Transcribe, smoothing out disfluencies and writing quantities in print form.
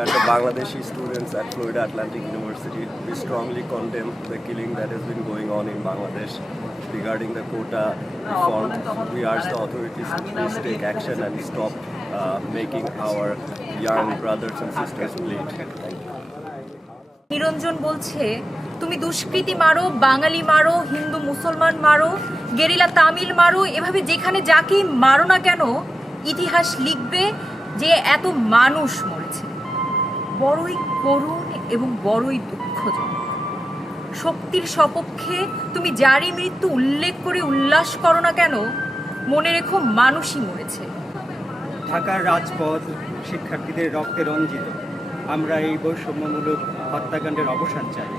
are the Bangladeshi students at Florida Atlantic University. We strongly condemn the killing that has been going on in Bangladesh regarding the quota reform. We urge the authorities to please take action and stop making our young brothers and sisters bleed. Thank you. নিরঞ্জন বলছে তুমি দুষ্কৃতী মারো, বাঙালি মারো, হিন্দু মুসলমান মারো, guerrilla Tamil মারো, এভাবে যেখানে যাকেই মারো না কেন ইতিহাস লিখবে যে এত মানুষ মরেছে। বড়ই করুণ এবং বড়ই দুঃখজনক। শক্তির সপক্ষে তুমি যারই মৃত্যু উল্লেখ করে উল্লাস করো না কেন, মনে রেখো মানুষই মরেছে। ঢাকার রাজপথ শিক্ষার্থীদের রক্তে রঞ্জিত। আমরা এই বৈষম্যমূলক হত্যাকাণ্ডের অবসান চাই।